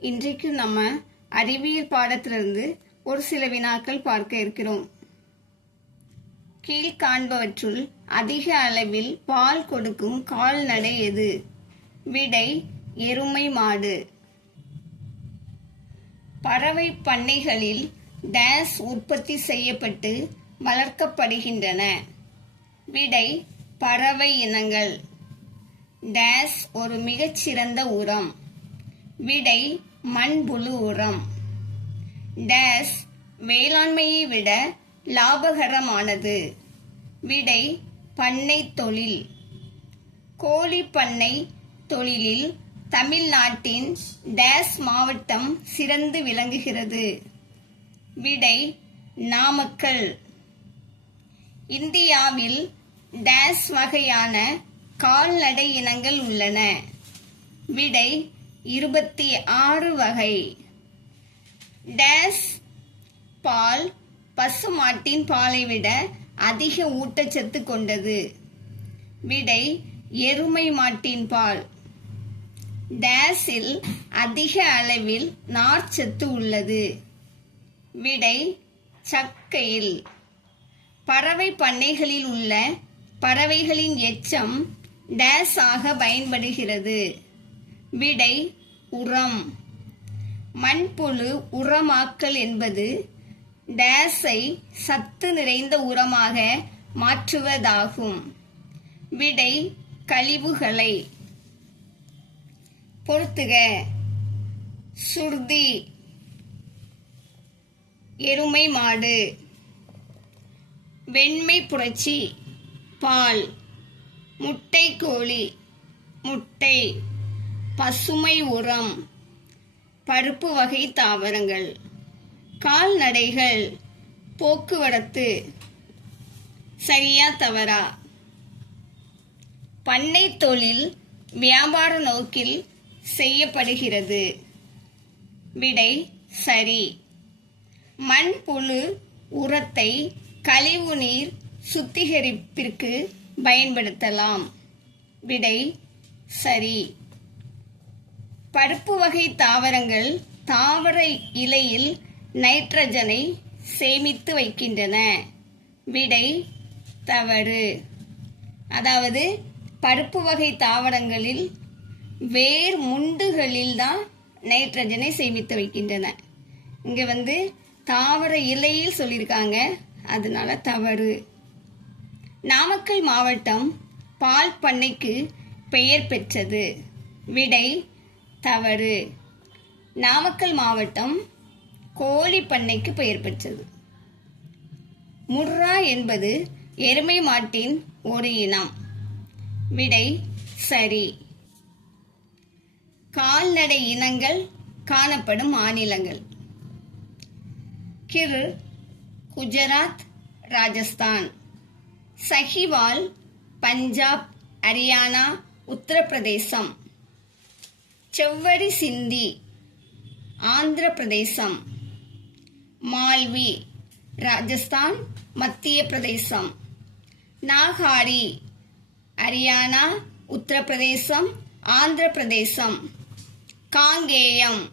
இன்றைக்கு நம்ம அறிவியல் பாடத்திலிருந்து ஒரு சில வினாக்கள் பார்க்க இருக்கிறோம். கீழ்காண்பவற்றுள் அதிக அளவில் பால் கொடுக்கும் கால்நடை எது? விடை எருமை மாடு. பறவை பண்ணைகளில் டேஸ் உற்பத்தி செய்யப்பட்டு வளர்க்கப்படுகின்றன. விடை பறவை இனங்கள். டேஸ் ஒரு மிகச்சிறந்த உரம். விடை மண்புழு உரம். டேஸ் வேளாண்மையை விட லாபகரமானது. விடை பண்ணை தொழில். கோழி பண்ணை தொழிலில் தமிழ்நாட்டின் டேஸ் மாவட்டம் சிறந்து விளங்குகிறது. விடை நாமக்கல். இந்தியாவில் டேஸ் வகையான கால்நடை இனங்கள் உள்ளன. விடை 26 வகை. டேஸ் பால் பசுமாட்டின் பாலை விட அதிக ஊட்டச்சத்து கொண்டது. விடை எருமை மாட்டின் பால். டேஸில் அதிக அளவில் நார்ச்சத்து உள்ளது. விடை சக்கையில். பறவை பண்ணைகளில் உள்ள பறவைகளின் எச்சம் டேஸ் ஆக பயன்படுகிறது. விடை உரம். மண்புழு உரமாக்கல் என்பது டேஸை சத்து நிறைந்த உரமாக மாற்றுவதாகும். விடை கழிவுகளை. பொறுத்துக. சுருதி எருமை மாடு. வெண்மை புரட்சி பால். முட்டை கோழி முட்டை. பசுமை உரம். பருப்பு வகை தாவரங்கள். கால்நடைகள் போக்குவரத்து. சரியா தவறா? பண்ணை தொழில் வியாபார நோக்கில் செய்யப்படுகிறது. விடை சரி. மண்புழு உரத்தை கழிவுநீர் சுத்திகரிப்பிற்கு பயன்படுத்தலாம். விடை சரி. பருப்பு வகை தாவரங்கள் தாவர இலையில் நைட்ரஜனை சேமித்து வைக்கின்றன. விடை தவறு. அதாவது பருப்பு வகை தாவரங்களில் வேர் முண்டுகளில் தான் நைட்ரஜனை சேமித்து வைக்கின்றன. இங்க தாவர இலையில் சொல்லியிருக்காங்க, அதனால தவறு. நாமக்கல் மாவட்டம் பால் பண்ணைக்கு பெயர் பெற்றது. விடை தவறு. நாமக்கல் மாவட்டம் கோழி பண்ணைக்கு பெயர் பெற்றது. முர்ரா என்பது எருமை மாட்டின் ஒரு இனம். விடை சரி. கால்நடை இனங்கள் காணப்படும் மாநிலங்கள். கிர் குஜராத் ராஜஸ்தான். சஹிவால் பஞ்சாப் ஹரியானா உத்தரப்பிரதேசம். செவ்வரி சிந்தி ஆந்திர பிரதேசம். மால்வி ராஜஸ்தான் மத்திய பிரதேசம். நாகாரி ஹரியானா உத்தரப்பிரதேசம் ஆந்திர பிரதேசம். காங்கேயம்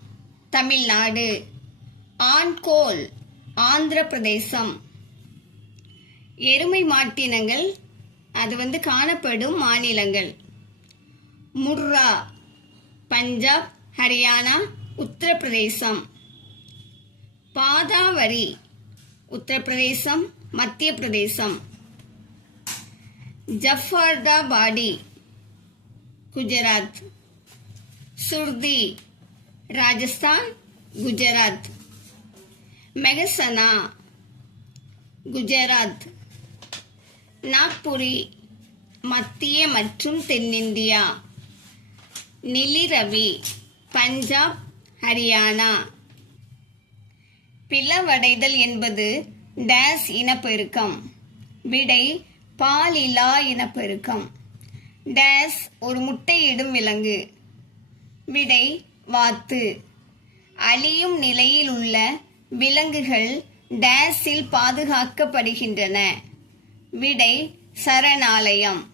தமிழ்நாடு. ஆன்கோல் ஆந்திர பிரதேசம். எருமை மாட்டினங்கள் அது காணப்படும் மாநிலங்கள். முர்ரா பஞ்சாப் ஹரியானா உத்தரப்பிரதேசம். பாதாவரி உத்தரப்பிரதேசம் மத்திய பிரதேசம். ஜஃபர்தாபாடி குஜராத். சுர்தி ராஜஸ்தான் குஜராத். மெகசனா குஜராத். நாக்புரி மத்திய மற்றும் தென்னிந்தியா. நிலிரவி பஞ்சாப் ஹரியானா. பிளவடைதல் என்பது டேஸ் இனப்பெருக்கம். விடை பாலிலா இனப்பெருக்கம். டேஸ் ஒரு முட்டையிடும் விலங்கு. விடை வாத்து. அழியும் நிலையில் உள்ள விலங்குகள் டேஸில் பாதுகாக்கப்படுகின்றன. விடை சரணாலயம்.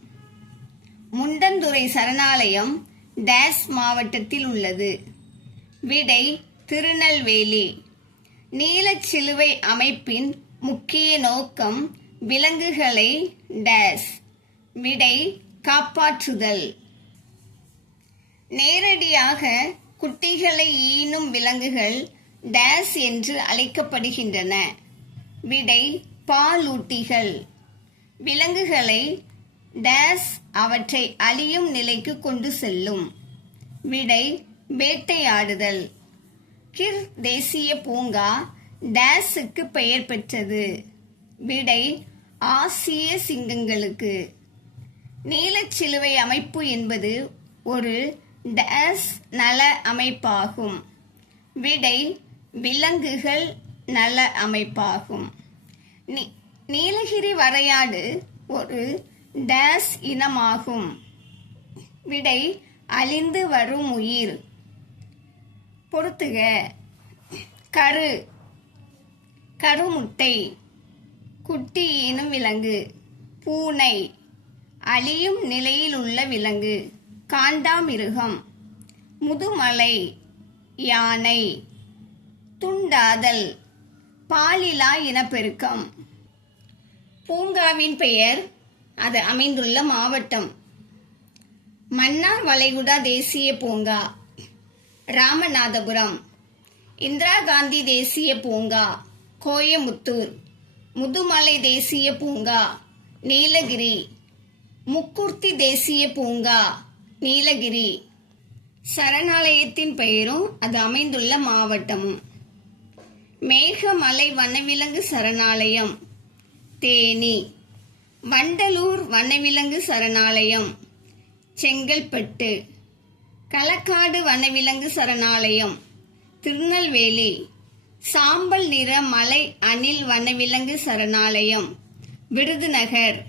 முண்டந்துறை சரணாலயம் டேஸ் மாவட்டத்தில் உள்ளது. விடை திருநெல்வேலி. நீலச்சிலுவை அமைப்பின் முக்கிய நோக்கம் விலங்குகளை டேஸ். விடை காப்பாற்றுதல். நேரடியாக குட்டிகளை ஈனும் விலங்குகள் டேஸ் என்று அழைக்கப்படுகின்றன. விடை பாலூட்டிகள். விலங்குகளை டேஸ் அவற்றை அழியும் நிலைக்கு கொண்டு செல்லும். விடை வேட்டையாடுதல். கிர் தேசிய பூங்கா டேஸுக்கு பெயர் பெற்றது. விடை ஆசிய சிங்கங்களுக்கு. நீலச்சிலுவை அமைப்பு என்பது ஒரு டேஸ் நல அமைப்பாகும். விடை விலங்குகள் நல அமைப்பாகும். நீலகிரி வரையாடு ஒரு டேஸ் இனமாகும். விடை அழிந்து வரும் உயிர். பொறுத்துக. கருமுட்டை குட்டி ஈனும் விலங்கு. பூனை அழியும் நிலையில் உள்ள விலங்கு. காண்டாமிருகம். முதுமலை யானை. துண்டாதல் பாலிலா இனப்பெருக்கம். பூங்காவின் பெயர் அது அமைந்துள்ள மாவட்டம். மன்னார் வளைகுடா தேசிய பூங்கா ராமநாதபுரம். இந்திரா காந்தி தேசிய பூங்கா கோயமுத்தூர். முதுமலை தேசிய பூங்கா நீலகிரி. முக்குர்த்தி தேசிய பூங்கா நீலகிரி. சரணாலயத்தின் பெயரும் அது அமைந்துள்ள மாவட்டமும். மேகமலை வனவிலங்கு சரணாலயம் தேனி. வண்டலூர் வனவிலங்கு சரணாலயம் செங்கல்பட்டு. களக்காடு வனவிலங்கு சரணாலயம் திருநெல்வேலி. சாம்பல் நிற மலை அணில் வனவிலங்கு சரணாலயம் விருதுநகர்.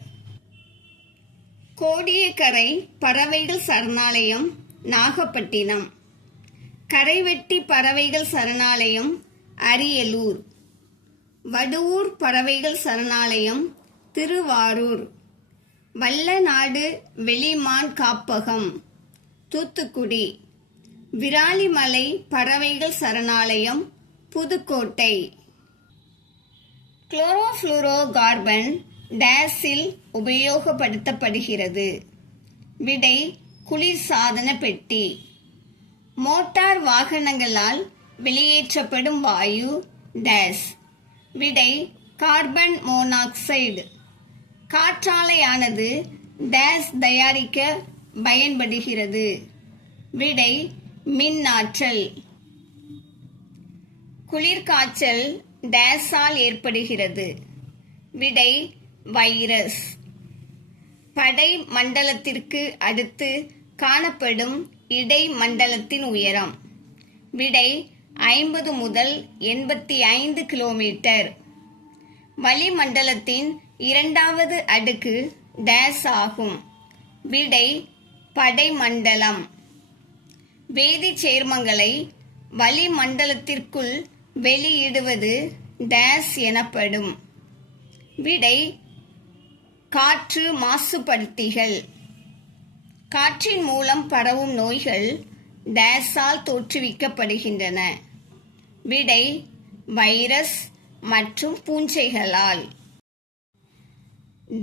கோடியக்கரை பறவைகள் சரணாலயம் நாகப்பட்டினம். கரைவெட்டி பறவைகள் சரணாலயம் அரியலூர். வடுவூர் பறவைகள் சரணாலயம் திருவாரூர். வல்லநாடு வெளிமான் காப்பகம் தூத்துக்குடி. விராலிமலை பறவைகள் சரணாலயம் புதுக்கோட்டை. குளோரோஃப்ளூரோ கார்பன் டேஸில் உபயோகப்படுத்தப்படுகிறது. விடை குளிர்சாதன பெட்டி. மோட்டார் வாகனங்களால் வெளியேற்றப்படும் வாயு டேஸ். விடை கார்பன் மோனாக்சைடு. காற்றாலையானது டேஸ் தயாரிக்க பயன்படுகிறது. விடை மின்னாற்றல். குளிர்காய்ச்சல் டேஸால் ஏற்படுகிறது. விடை வைரஸ். படை மண்டலத்திற்கு அடுத்து காணப்படும் இடை மண்டலத்தின் உயரம். விடை 50 முதல் 85 கிலோமீட்டர். வளிமண்டலத்தின் இரண்டாவது அடுக்கு டேஸ் ஆகும். விடை படைமண்டலம். வேதி சேர்மங்களை வளிமண்டலத்திற்குள் வெளியிடுவது டேஸ் எனப்படும். விடை காற்று மாசுபடுத்திகள். காற்றின் மூலம் பரவும் நோய்கள் டேஸால் தோற்றுவிக்கப்படுகின்றன. விடை வைரஸ் மற்றும் பூஞ்சைகளால்.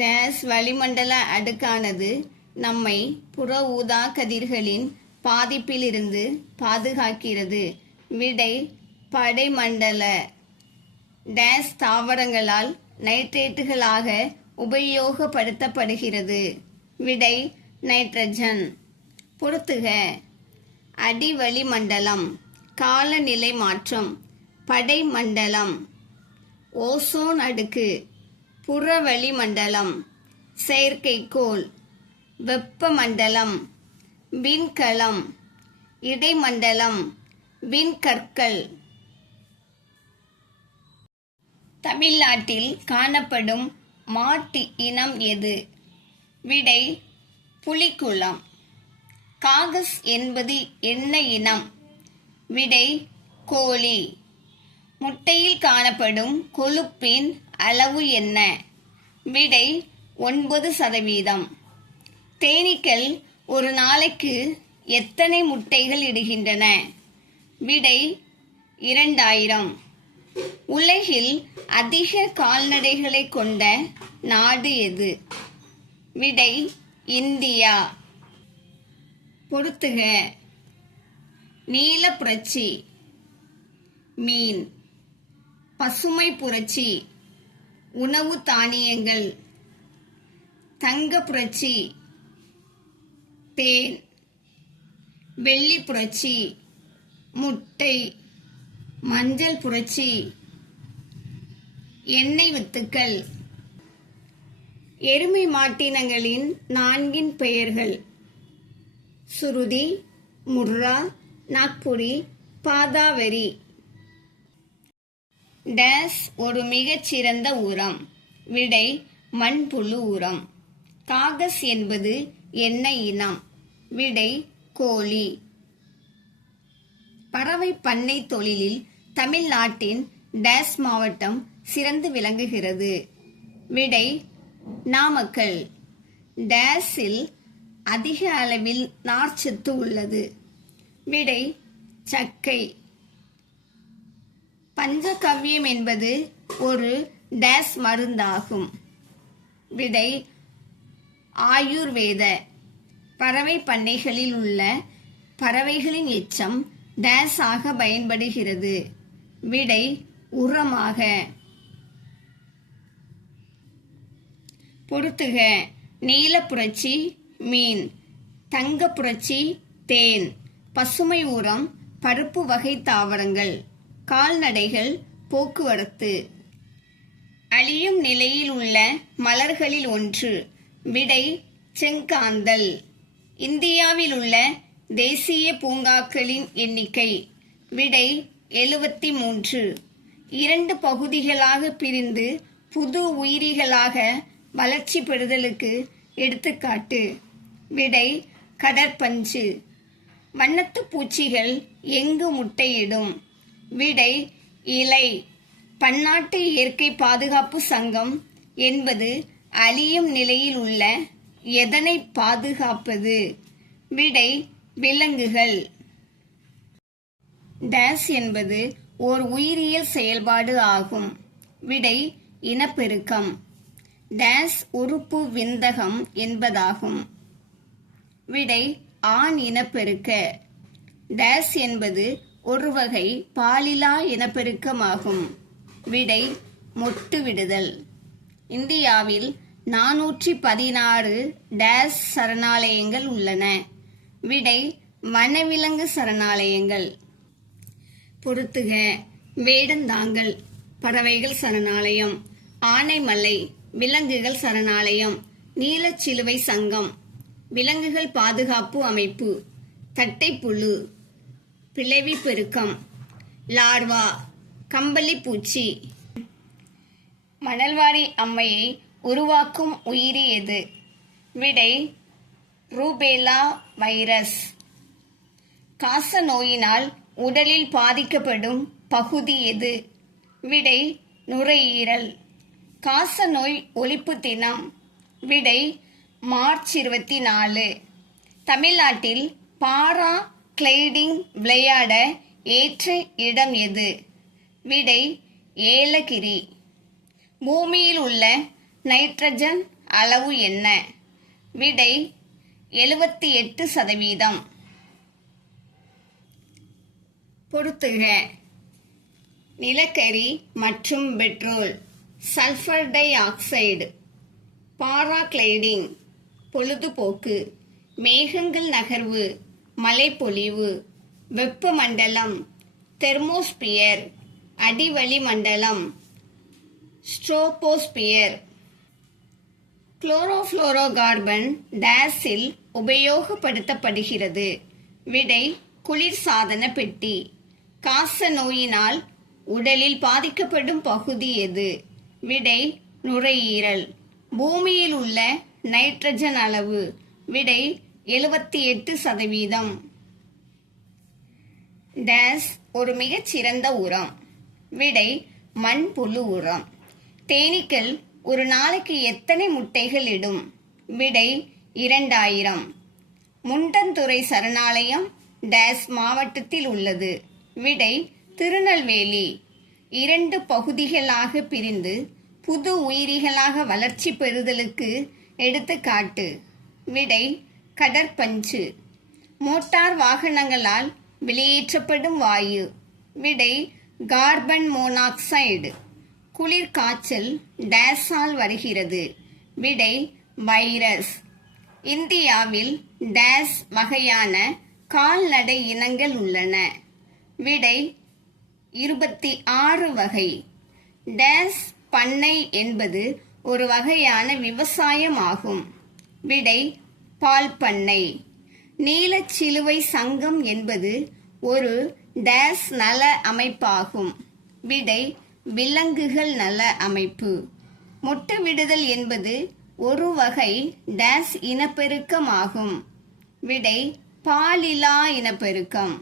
டேஸ் வளிமண்டல அடுக்கானது நம்மை புற ஊதா கதிர்களின் பாதிப்பிலிருந்து பாதுகாக்கிறது. விடை படைமண்டல. டேஸ் தாவரங்களால் நைட்ரேட்டுகளாக உபயோகப்படுத்தப்படுகிறது. விடை நைட்ரஜன். பொறுத்துக. அடிவளிமண்டலம் காலநிலை மாற்றம் படைமண்டலம். ஓசோன் அடுக்கு புறவளிமண்டலம் செயற்கைக்கோள். வெப்பமண்டலம் விண்கலம். இடைமண்டலம் விண்கற்கள். தமிழ்நாட்டில் காணப்படும் மாட்டு இனம் எது? விடை புலிக்குளம். காகஸ் என்பது என்ன இனம்? விடை கோழி. முட்டையில் காணப்படும் கொழுப்பின் அளவு என்ன? விடை 9%. தேனீக்கள் ஒரு நாளைக்கு எத்தனை முட்டைகள் இடுகின்றன? விடை 2000. உலகில் அதிக கால்நடைகளை கொண்ட நாடு எது? விடை இந்தியா. பொறுத்துக. நீல புரட்சி மீன், பசுமை புரட்சி உணவு தானியங்கள், தங்க புரட்சி தேன், வெள்ளி புரட்சி முட்டை, மஞ்சள் புரட்சி எண்ணெய் வித்துக்கள். எருமை மாட்டினங்களின் 4 பெயர்கள்: சுருதி, முர்ரா, நாக்புரி, பாதாவரி. டேஸ் ஒரு மிகச்சிறந்த உரம். விடை மண்புழு உரம். காகஸ் என்பது என்ன இனம்? விடை கோழி. பறவை பண்ணை தொழிலில் தமிழ்நாட்டின் டேஸ் மாவட்டம் சிறந்து விளங்குகிறது? விடை நாமக்கல். டேஸில் அதிக அளவில் நார்ச்சத்து உள்ளது? விடை சக்கை. பஞ்சகவ்யம் என்பது ஒரு டேஸ் மருந்தாகும்? விடை ஆயுர்வேத. பறவை பண்ணைகளில் உள்ள பறவைகளின் எச்சம் டேஸ் ஆக பயன்படுகிறது? விடை உரமாக. பொறுத்துக. நீல புரட்சி மீன், தங்க புரட்சி தேன், பசுமை உரம் பருப்பு வகை தாவரங்கள், கால்நடைகள் போக்குவரத்து. அழியும் நிலையில் உள்ள மலர்களில் ஒன்று? விடை செங்காந்தல். இந்தியாவில் உள்ள தேசிய பூங்காக்களின் எண்ணிக்கை? விடை 73. 2 பகுதிகளாக பிரிந்து புது உயிரிகளாக வளர்ச்சி பெறுதலுக்கு எடுத்துக்காட்டு? விடை கடற்பஞ்சு. வண்ணத்து பூச்சிகள் எங்கு முட்டையிடும்? விடை இலை. பன்னாட்டு இயற்கை பாதுகாப்பு சங்கம் என்பது அழியும் நிலையில் உள்ள எதனை பாதுகாப்பது? விடை விலங்குகள். டேஸ் என்பது ஓர் உயிரியல் செயல்பாடு ஆகும்? விடை இனப்பெருக்கம். டேஸ் உறுப்பு விந்தகம் என்பதாகும்? விடை ஆண் இனப்பெருக்க. டேஸ் என்பது ஒரு வகை பாலிலா இனப்பெருக்கமாகும்? விடை மொட்டு விடுதல். இந்தியாவில் 416 டேஸ் சரணாலயங்கள் உள்ளன? விடை வனவிலங்கு சரணாலயங்கள். பொறுத்துக. வேடந்தாங்கல் பறவைகள் சரணாலயம், ஆனைமலை விலங்குகள் சரணாலயம், நீலச்சிலுவை சங்கம் விலங்குகள் பாதுகாப்பு அமைப்பு, தட்டைப்புழு பிளவி பெருக்கம், லார்வா கம்பளி பூச்சி. மணல்வாரி அம்மையை உருவாக்கும் உயிரி எது? விடை ரூபேலா வைரஸ். காச நோயினால் உடலில் பாதிக்கப்படும் பகுதி எது? விடை நுரையீரல். காச நோய் ஒழிப்பு தினம்? விடை மார்ச் 24. தமிழ்நாட்டில் பாரா கிளைடிங் விளையாட ஏற்ற இடம் எது? விடை ஏலகிரி. பூமியில் உள்ள நைட்ரஜன் அளவு என்ன? விடை 78%. பொறுத்துக. நிலக்கரி மற்றும் petrol, sulphur di oxide, paragliding பொழுதுபோக்கு, மேகங்கள் நகர்வு, மழைப்பொழிவு, வெப்பமண்டலம், தெர்மோஸ்பியர் அடிவளி மண்டலம், ஸ்ட்ரோபோஸ்பியர். குளோரோஃப்ளோரோ கார்பன் டேஸில் உபயோகப்படுத்தப்படுகிறது? விடை குளிர்சாதன பெட்டி. காச நோயினால் உடலில் பாதிக்கப்படும் பகுதி எது? விடை நுரையீரல். பூமியில் உள்ள நைட்ரஜன் அளவு? விடை 78%. டேஸ் ஒரு மிகச்சிறந்த உரம்? விடை மண்புழு உரம். தேனீக்கள் ஒரு நாளைக்கு எத்தனை முட்டைகள் இடும்? விடை 2000. முண்டந்துறை சரணாலயம் டேஸ் மாவட்டத்தில் உள்ளது? விடை திருநெல்வேலி. 2 பகுதிகளாக பிரிந்து புது உயிரிகளாக வளர்ச்சி பெறுதலுக்கு எடுத்துக்காட்டு. விடை கடற்பஞ்சு. மோட்டார் வாகனங்களால் வெளியேற்றப்படும் வாயு. விடை கார்பன் மோனாக்சைடு. குளிர் காய்ச்சல் டேஸால் வருகிறது. விடை வைரஸ். இந்தியாவில் டேஸ் வகையான கால்நடை இனங்கள் உள்ளன. விடை 26 வகை. டேஸ் பண்ணை என்பது ஒரு வகையான விவசாயம் ஆகும். விடை பால் பண்ணை. நீலச்சிலுவை சங்கம் என்பது ஒரு டேஸ் நல அமைப்பாகும். விடை விலங்குகள் நல அமைப்பு. முட்டைவிடுதல் என்பது ஒரு வகை டேஸ் இனப்பெருக்கம் ஆகும். விடை பாலிலா இனப்பெருக்கம்.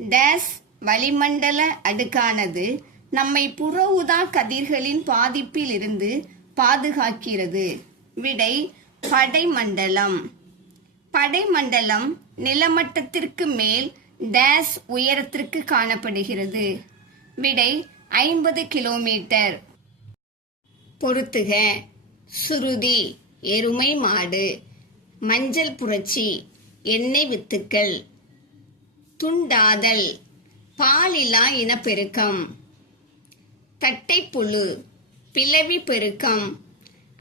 டேஸ் வளிமண்டல அடுக்கானது நம்மை புற ஊதா கதிர்களின் பாதிப்பில் இருந்து பாதுகாக்கிறது. விடை படைமண்டலம். படைமண்டலம் நிலமட்டத்திற்கு மேல் டேஸ் உயரத்திற்கு காணப்படுகிறது. விடை 50 கிலோமீட்டர். பொறுத்துக. சுருதி எருமை மாடு. மஞ்சள் புரட்சி எண்ணெய் வித்துக்கள். துண்டாதல் பாலிலா இனப்பெருக்கம். தட்டைப்புழு பிளவி பெருக்கம்.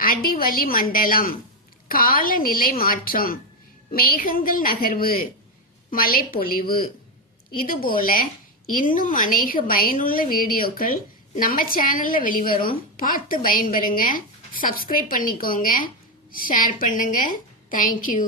அடிவளி மண்டலம் காலநிலை மாற்றம். மேகங்கள் நகர்வு மழைப்பொழிவு. இதுபோல இன்னும் அநேக பயனுள்ள வீடியோக்கள் நம்ம சேனல்ல வெளிவரும். பார்த்து பயன்பெறுங்க. சப்ஸ்கிரைப் பண்ணிக்கோங்க. ஷேர் பண்ணுங்க. தேங்க்யூ.